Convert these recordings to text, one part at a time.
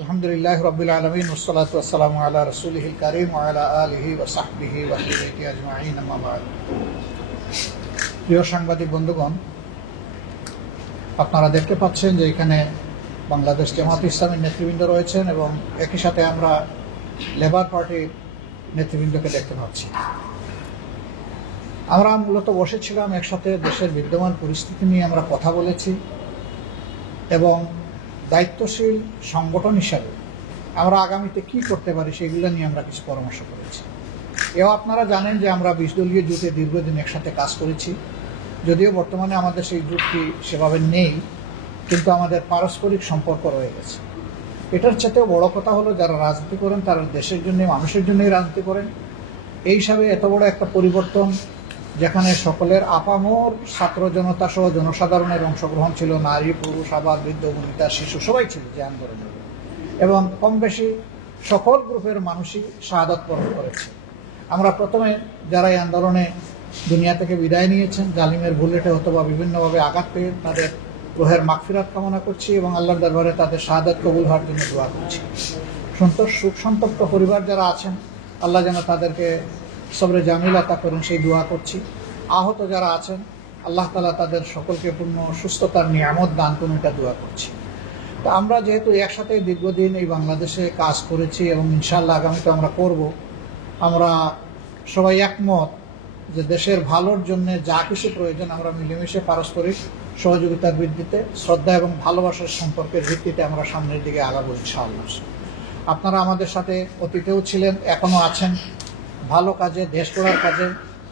আলহামদুলিল্লাহ রাব্বিল আলামিন ওয়াসসালাতু ওয়াসসালামু আলা রাসূলিহিল কারীম ওয়া আলা আলিহি ওয়া সাহবিহি ওয়া আহলি বাইতি আজমাইন, আম্মা বা'দ। প্রিয় সাংবাদিক বন্ধুগণ, আপনারা দেখতে পাচ্ছেন যে এখানে বাংলাদেশ জামাত ইসলামীর নেতৃবৃন্দ রয়েছেন এবং একই সাথে আমরা লেবার পার্টির নেতৃবৃন্দকে দেখতে পাচ্ছি। আমরা মূলত বসেছিলাম একসাথে, দেশের বিদ্যমান পরিস্থিতি নিয়ে আমরা কথা বলেছি এবং দায়িত্বশীল সংগঠন হিসাবে আমরা আগামীতে কি করতে পারি সেগুলো নিয়ে আমরা কিছু পরামর্শ করেছি। এও আপনারা জানেন যে আমরা 20 দলীয় জোটে দীর্ঘদিন একসাথে কাজ করেছি। যদিও বর্তমানে আমাদের সেই জোটটি সেভাবে নেই, কিন্তু আমাদের পারস্পরিক সম্পর্ক রয়ে গেছে। এটার চেয়েও বড় কথা হলো, যারা রাজনীতি করেন তারা দেশের জন্য, মানুষের জন্যই রাজনীতি করেন। এই হিসাবে এত বড় একটা পরিবর্তন, যেখানে সকলের আপামর ছাত্র জনতা সহ জনসাধারণের অংশগ্রহণ ছিল, নারী পুরুষ আবার বৃদ্ধ বনিতা শিশু সবাই ছিল যে আন্দোলনে, এবং কম বেশি সকল গ্রুপের মানুষই শাহাদাত বরণ করেছে। আমরা প্রথমে যারা এই আন্দোলনে দুনিয়া থেকে বিদায় নিয়েছেন, জালিমের বুলেটে অথবা বিভিন্নভাবে আঘাত পেয়ে তাদের রুহের মাগফিরাত কামনা করছি এবং আল্লাহর দরবারে তাদের শাহাদাত কবুল হওয়ার জন্য দোয়া করছি। সুখ সন্তপ্ত পরিবার যারা আছেন, আল্লাহ যেন তাদেরকে সবরে জামিল আতা করেন সেই দোয়া করছি। আহত যারা আছেন, আল্লাহ তাআলা তাদের সকলকে পূর্ণ সুস্থতার নিয়ামত দান করুন, এটা দোয়া করছি। তো আমরা যেহেতু একসাথে দীর্ঘদিন এই বাংলাদেশে কাজ করেছি এবং ইনশাআল্লাহ আগামীতে আমরা করব, আমরা সবাই একমত যে দেশের ভালোর জন্য যা কিছু প্রয়োজন আমরা মিলেমিশে পারস্পরিক সহযোগিতার ভিত্তিতে, শ্রদ্ধা এবং ভালোবাসার সম্পর্কের ভিত্তিতে আমরা সামনের দিকে আগাবো ইনশাআল্লাহ। আপনারা আমাদের সাথে অতীতেও ছিলেন, এখনও আছেন। ভালো কাজে, দেশ গড়ার কাজে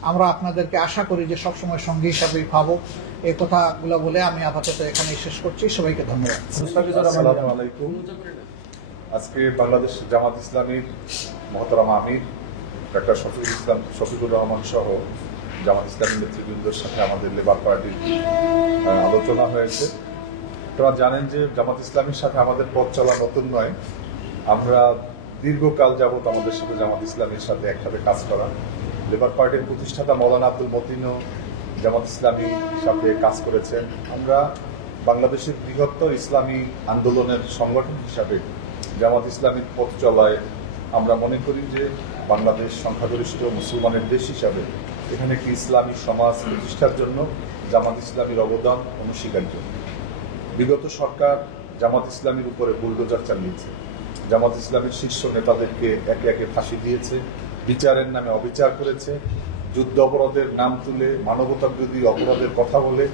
আমরা আপনাদেরকে আশা করি যে সবসময় সঙ্গী হিসাবেই পাবো। এই কথাগুলো বলে আমি আপাতত এখানেই শেষ করছি। সবাইকে ধন্যবাদ। আসসালামু আলাইকুম। আজকে বাংলাদেশ জামাত ইসলামীর মহতারাম আমির ডাক্তার শফিকুর রহমান সহ জামাত ইসলামী নেতৃবৃন্দের সাথে আমাদের লেবার পার্টির আলোচনা হয়েছে। আপনারা জানেন যে জামাত ইসলামীর সাথে আমাদের পথ চলা নতুন নয়। আমরা দীর্ঘকাল যাবৎ আমাদের সাথে জামাত ইসলামীর সাথে একসাথে কাজ করা। লেবার পার্টির প্রতিষ্ঠাতা মৌলানা আব্দুল মতিনও জামাত ইসলামীর সাথে কাজ করেছেন। আমরা বাংলাদেশের বৃহত্তর ইসলামী আন্দোলনের সংগঠন হিসাবে জামাত ইসলামীর পথ চলায় আমরা মনে করি যে বাংলাদেশ সংখ্যাগরিষ্ঠ মুসলমানের দেশ হিসাবে এখানে একটি ইসলামী সমাজ প্রতিষ্ঠার জন্য জামাত ইসলামীর অবদান অনস্বীকার্য। বিগত সরকার জামাত ইসলামীর উপরে বুলডোজার চালিয়েছে, জামাত ইসলামের শীর্ষ নেতাদেরকে একে একে ফাঁসি দিয়েছে, বিচারের নামে অবিচার করেছে, যুদ্ধ অপরাধের নাম তুলে মানবতা বিরোধী অপরাধের কথা বলে,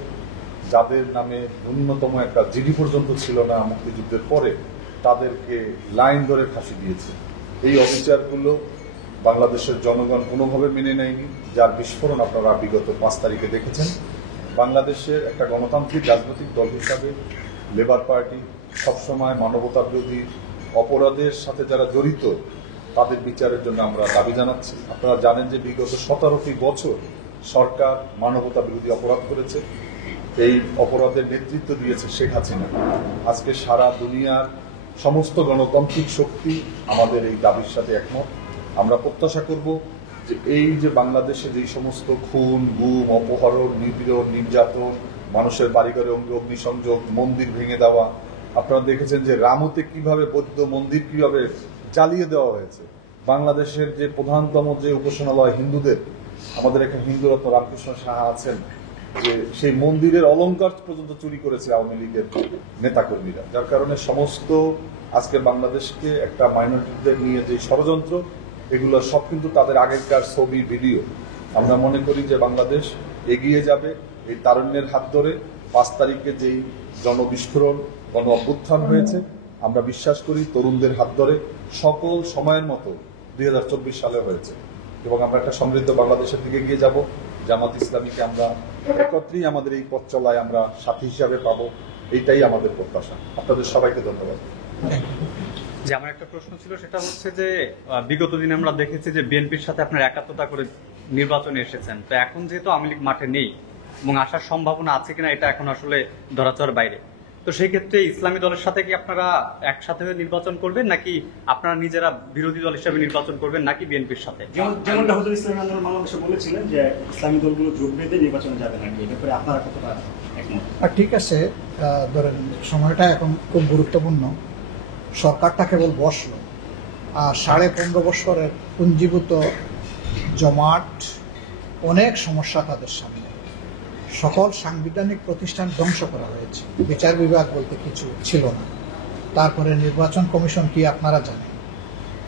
যাদের নামে ন্যূনতম একটা জিডি পর্যন্ত ছিল না মুক্তিযুদ্ধের পরে, তাদেরকে লাইন ধরে ফাঁসি দিয়েছে। এই অবিচারগুলো বাংলাদেশের জনগণ কোনোভাবে মেনে নেয়নি, যার বিস্ফোরণ আপনারা বিগত 5 তারিখে দেখেছেন। বাংলাদেশের একটা গণতান্ত্রিক রাজনৈতিক দল হিসাবে লেবার পার্টি সবসময় মানবতা বিরোধী অপরাধের সাথে যারা জড়িত তাদের বিচারের জন্য আমরা দাবি জানাচ্ছি। আপনারা জানেন যে বিগত 17টি বছর সরকার মানবতা বিরোধী অপরাধ করেছে। এই অপরাধের নেতৃত্ব দিয়েছে শেখ হাসিনা। আজকে সারা দুনিয়ার সমস্ত গণতান্ত্রিক শক্তি আমাদের এই দাবির সাথে একমত। আমরা প্রত্যাশা করব যে এই যে বাংলাদেশে যেই সমস্ত খুন, গুম, অপহরণ, নিপীড়ন, নির্যাতন, মানুষের বাড়িঘরে অগ্নিসংযোগ, মন্দির ভেঙে দেওয়া, আপনারা দেখেছেন যে রামতে কিভাবে বৌদ্ধ মন্দির কিভাবে জ্বালিয়ে দেওয়া হয়েছে। বাংলাদেশের যে প্রধানতম যে উপাসনালয় হিন্দুদের, আমাদের এখানে হিন্দুরত্ন রামকৃষ্ণ সাহা আছেন, যে সেই মন্দিরের অলংকার পর্যন্ত চুরি করেছে আওয়ামী লীগের নেতাকর্মীরা, যার কারণে সমস্ত আজকে বাংলাদেশকে একটা মাইনরিটিদের নিয়ে যে ষড়যন্ত্র, এগুলো সব কিন্তু তাদের আগেকার ছবি, ভিডিও। আমরা মনে করি যে বাংলাদেশ এগিয়ে যাবে এই তারুণ্যের হাত ধরে। 5 তারিখে যেই জনবিস্ফোরণ, গণ অভ্যুত্থান হয়েছে, আমরা বিশ্বাস করি তরুণদের হাত ধরে সকল সময়ের মতো 2024 সালে হয়েছে এবং আমরা একটা সমৃদ্ধ বাংলাদেশের দিকে এগিয়ে যাব। জামাত ইসলামীকে আমরা একত্রেই আমাদের এই পথ চলায় আমরা সাথী হিসাবে পাবো, এইটাই আমাদের প্রত্যাশা। আপনাদের সবাইকে ধন্যবাদ। যে আমার একটা প্রশ্ন ছিল, সেটা হচ্ছে যে বিগত দিনে আমরা দেখেছি যে বিএনপির সাথে আপনার একাত্মতা করে নির্বাচনে এসেছেন, তো এখন যেহেতু আওয়ামী লীগ মাঠে নেই এবং আসার সম্ভাবনা আছে কিনা এটা এখন আসলে ধরাছোঁয়ার বাইরে, তো সেই ক্ষেত্রে ইসলামী দলের সাথে কি আপনারা একসাথে নির্বাচন করবেন, নাকি আপনারা নিজেরা বিরোধী দল হিসেবে নির্বাচন করবেন, নাকি বিএনপির সাথে? যেমনটা হুজুর ইসলামী আন্দোলন বাংলাদেশে বলেছিলেন যে ইসলামী দলগুলো জোট বেঁধে নির্বাচনে যাবে নাকি, এটা করে আপনারা কতটা একমত? ঠিক আছে, ধরেন সময়টা এখন খুব গুরুত্বপূর্ণ। সরকারটা কেবল বসলো, আর 15.5 বছরের পুঞ্জীভূত জমাট অনেক সমস্যা তাদের সামনে। সকল সাংবিধানিক প্রতিষ্ঠান ধ্বংস করা হয়েছে, বিচার বিভাগ বলতে কিছু ছিল না। তারপরে নির্বাচন কমিশন কি আপনারা জানেন,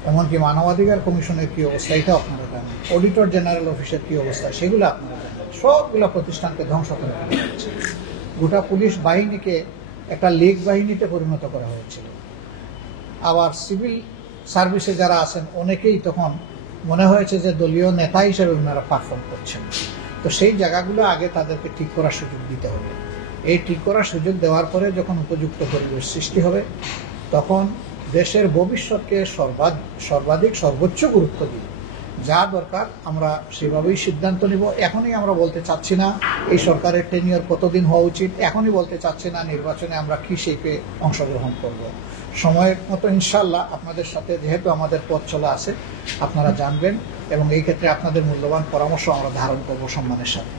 এমনকি মানবাধিকার কমিশনের কি অবস্থা এটা আপনারা জানেন, অডিটর জেনারেল অফিসের কি অবস্থা সেগুলো আপনারা জানেন। সবগুলো প্রতিষ্ঠানকে ধ্বংস করে ফেলা হয়েছে। গোটা পুলিশ বাহিনীকে একটা লীগ বাহিনীতে পরিণত করা হয়েছিল। আবার সিভিল সার্ভিসে যারা আছেন অনেকেই তখন মনে হয়েছে যে দলীয় নেতা হিসেবে ওনারা পারফর্ম করছেন। তো সেই জায়গাগুলো আগে তাদেরকে ঠিক করার সুযোগ দিতে হবে। এই ঠিক করার সুযোগ দেওয়ার পরে যখন উপযুক্ত পরিবেশ সৃষ্টি হবে, তখন দেশের ভবিষ্যৎকে সর্বাধিক সর্বোচ্চ গুরুত্ব দিই, যা দরকার আমরা সেভাবেই সিদ্ধান্ত নিব। এখনই আমরা বলতে চাচ্ছি না এই সরকারের টেনিয়র কতদিন হওয়া উচিত, এখনই বলতে চাচ্ছি না নির্বাচনে আমরা কী শেপে অংশগ্রহণ করব। সময়ের মতো ইনশাল্লাহ আপনাদের সাথে যেহেতু আমাদের পথ চলা আছে আপনারা জানবেন, এবং এই ক্ষেত্রে আপনাদের মূল্যবান পরামর্শ আমরা ধারণ করব সম্মানের সাথে।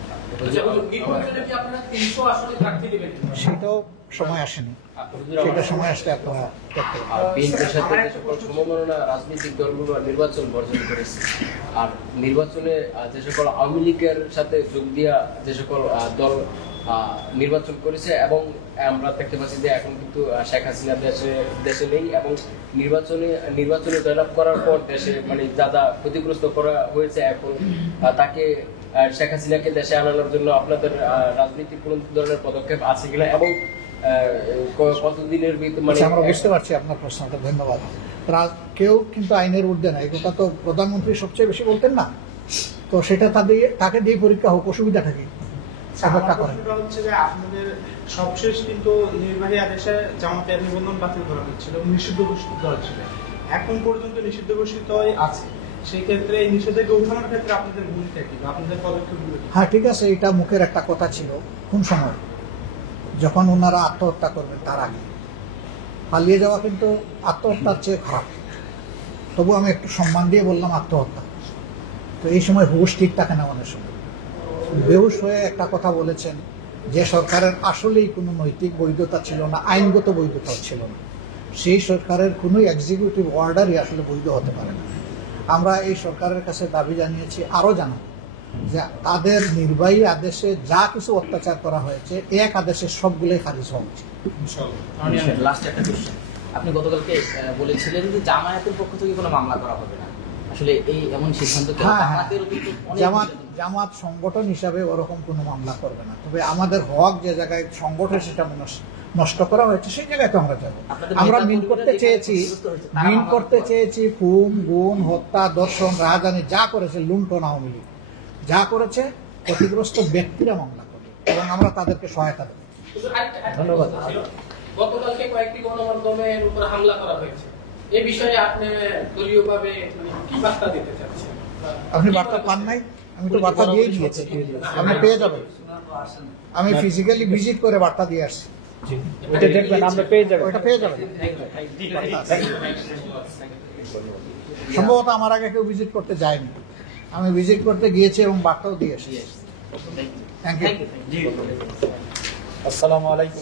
সেটাও সময় আসেনি, সেটা সময় আসলে আপনারা দেখতে পাবেন। বিএনপির সাথে যে সকল সমমনা রাজনৈতিক দলগুলো নির্বাচন বর্জন করেছে, আর নির্বাচনে যে সকল আওয়ামী লীগের সাথে যোগ দিয়া যে সকল দল নির্বাচন করেছে, এবং আমরা দেখতে পাচ্ছি যে এখন কিন্তু শেখ হাসিনা দেশে নেই, এবং নির্বাচনে জয়লাভ করার পর দেশে মানে যা ক্ষতিগ্রস্ত করা হয়েছে, এখন তাকে শেখ হাসিনাকে দেশে আনানোর জন্য আপনাদের রাজনীতির কোন ধরনের পদক্ষেপ আছে কিনা, এবং কতদিনের ভিতরে মানে আমরা বুঝতে পারছি আপনার প্রশ্নটা, ধন্যবাদ। কেউ কিন্তু আইনের ঊর্ধ্বে না, এই কথা তো প্রধানমন্ত্রী সবচেয়ে বেশি বলতেন না, তো সেটা তাকে দিয়ে পরীক্ষা হোক, অসুবিধাটা কি? হচ্ছে যে আপনাদের সবশেষ কিন্তু নির্বাহী আদেশে জামাতের নিবন্ধন বাতিল করা হয়েছিল, নিষিদ্ধ ঘোষিত দল ছিল, এখন পর্যন্ত নিষিদ্ধ ঘোষিত আছে। সেই ক্ষেত্রে এই নিষেধাজ্ঞা উঠানোর ক্ষেত্রে আপনাদের ভূমিকা কি, আপনাদের পদক্ষেপগুলো? হ্যাঁ, ঠিক আছে, এটা মুখের একটা কথা ছিল। কোন সময়? যখন ওনারা আত্মহত্যা করবেন তার আগে। পালিয়ে যাওয়া কিন্তু আত্মহত্যার চেয়ে খারাপ। তবু আমি একটু সম্মান দিয়ে বললাম আত্মহত্যা। তো এই সময় হুশ ঠিক থাকে না অনেক সময়। বেহুশ হয়ে একটা কথা বলেছেন যে সরকারের আসলেই কোনো নৈতিক বৈধতা ছিল না, আইনগত বৈধতাও ছিল না। সেই সরকারের কোনো এক্সিকিউটিভ অর্ডারই আসলে বৈধ হতে পারে না। আমরা এই সরকারের কাছে দাবি জানিয়েছি, আরও জানাবো, যে তাদের নির্বাহী আদেশে যা কিছু অত্যাচার করা হয়েছে এক আদেশে সবগুলোই খারিজ হওয়া উচিত। লাস্ট একটা কোশ্চেন, আপনি গতকালকে বলেছিলেন যে জামায়াতের পক্ষ থেকে কোনো মামলা করা হবে না, আসলে এই এমন সিদ্ধান্ত জামাত সংগঠন হিসাবে ওরকম কোনো মামলা করবে না, তবে আমাদের হক যে জায়গায় সংগঠন সেটা নষ্ট করা হয়েছে সেই জায়গায় তো আমরা যাবো। আমরা মিন করতে চেয়েছি খুন, গুম, হত্যা, দর্শন, রাজধানী যা করেছে, লুণ্ঠন আওয়ামী লীগ যা করেছে, ক্ষতিগ্রস্ত ব্যক্তিরা মামলা করবে এবং আমরা তাদেরকে সহায়তা দেব। ধন্যবাদ। গতকালকে কয়েকটি গণমাধ্যমের উপর হামলা করা হয়েছে, এই বিষয়ে আপনি দলীয়ভাবে কি বার্তা দিতে চাচ্ছেন? আপনি বার্তা পান নাই? আমি তো বার্তা দিয়েই দিয়েছি, আপনি পেয়ে যাবেন। আমি ফিজিক্যালি ভিজিট করে বার্তা দিয়ে আসছি, ওটা দেখবেন, আমরা পেয়ে যাবো। ওটা পেয়ে যাবেন। সম্ভবত আমার আগে কেউ ভিজিট করতে যায়নি, আমি ভিজিট করতে গিয়েছি এবং বার্তাও দিয়ে এসেছি। Thank you. আসসালামু আলাইকুম।